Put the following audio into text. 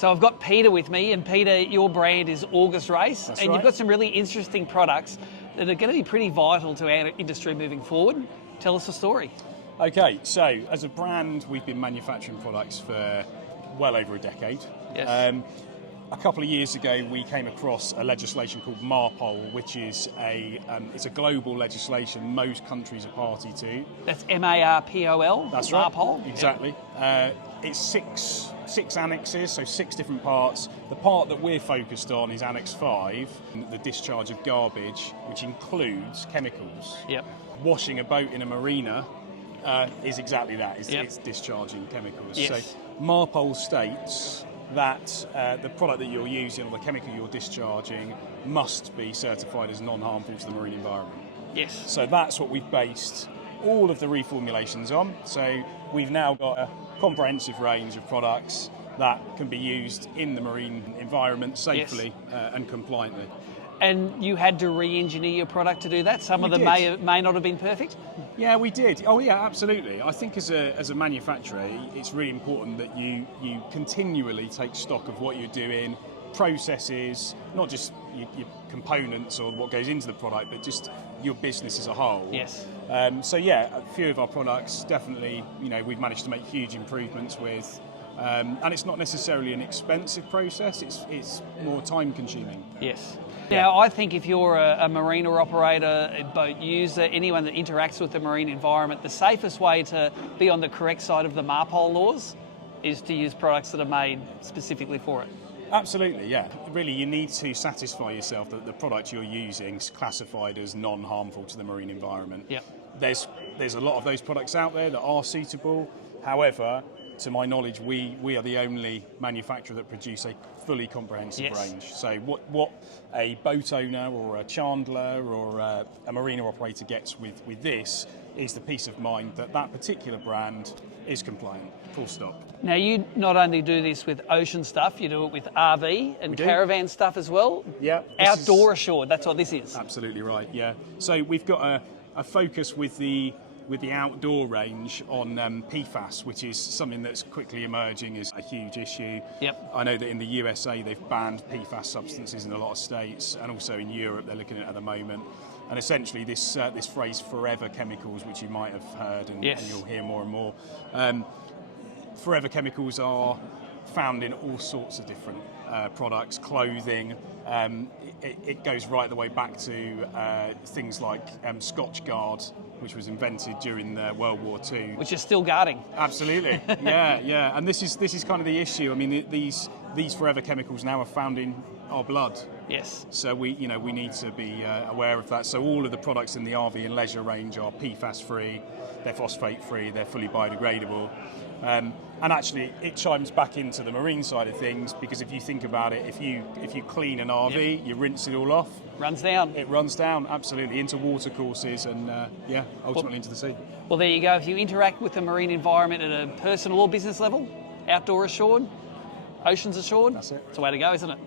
So I've got Peter with me, and Peter, your brand is August Race, That's and right. You've got some really interesting products that are going to be pretty vital to our industry moving forward. Tell us the story. Okay, so as a brand, we've been manufacturing products for well over a decade. Yes. A couple of years ago, we came across a legislation called MARPOL, which is it's a global legislation most countries are party to. That's MARPOL. That's right. MARPOL. Exactly. It's six annexes, so 6 different parts. The part that we're focused on is Annex V, the discharge of garbage, which includes chemicals. Yep. Washing a boat in a marina is exactly that. Yep. It's discharging chemicals. Yes. So MARPOL states that the product that you're using or the chemical you're discharging must be certified as non-harmful to the marine environment. Yes. So that's what we've based all of the reformulations on. So we've now got a comprehensive range of products that can be used in the marine environment safely and compliantly. And you had to re-engineer your product to do that? Some of them may not have been perfect? Yeah, we did. Oh yeah, absolutely. I think as a manufacturer, it's really important that you continually take stock of what you're doing, processes, not just your components or what goes into the product, but just your business as a whole. Yes. So yeah, a few of our products definitely, we've managed to make huge improvements with. And it's not necessarily an expensive process, it's more time consuming. Yes. Yeah. Now, I think if you're a marina operator, a boat user, anyone that interacts with the marine environment, the safest way to be on the correct side of the MARPOL laws is to use products that are made specifically for it. Absolutely, yeah. Really, you need to satisfy yourself that the product you're using is classified as non-harmful to the marine environment. Yep. There's a lot of those products out there that are suitable. However, to my knowledge, we are the only manufacturer that produce a fully comprehensive range. So what a boat owner or a chandler or a marina operator gets with this is the peace of mind that that particular brand is compliant, full stop. Now, you not only do this with ocean stuff, you do it with RV and caravan stuff as well. Yeah. Outdoor Assured, that's what this is. Absolutely right, yeah. So we've got a focus with the outdoor range on PFAS, which is something that's quickly emerging as a huge issue. Yep. I know that in the USA they've banned PFAS substances in a lot of states, and also in Europe they're looking at the moment. And essentially this phrase forever chemicals, which you might have heard and you'll hear more and more. Forever chemicals are found in all sorts of different products, clothing. It goes right the way back to things like Scotch Guard, which was invented during World War II. Which is still guarding. Absolutely, yeah. And this is kind of the issue. I mean, these forever chemicals now are found in our blood. Yes. So we need to be aware of that. So all of the products in the RV and leisure range are PFAS-free, they're phosphate-free, they're fully biodegradable. And actually, it chimes back into the marine side of things, because if you think about it, if you clean an RV, you rinse it all off. Runs down. It runs down, absolutely, into water courses and ultimately into the sea. Well, there you go. If you interact with the marine environment at a personal or business level, Outdoor Assured, Oceans Assured, That's it. It's the way to go, isn't it?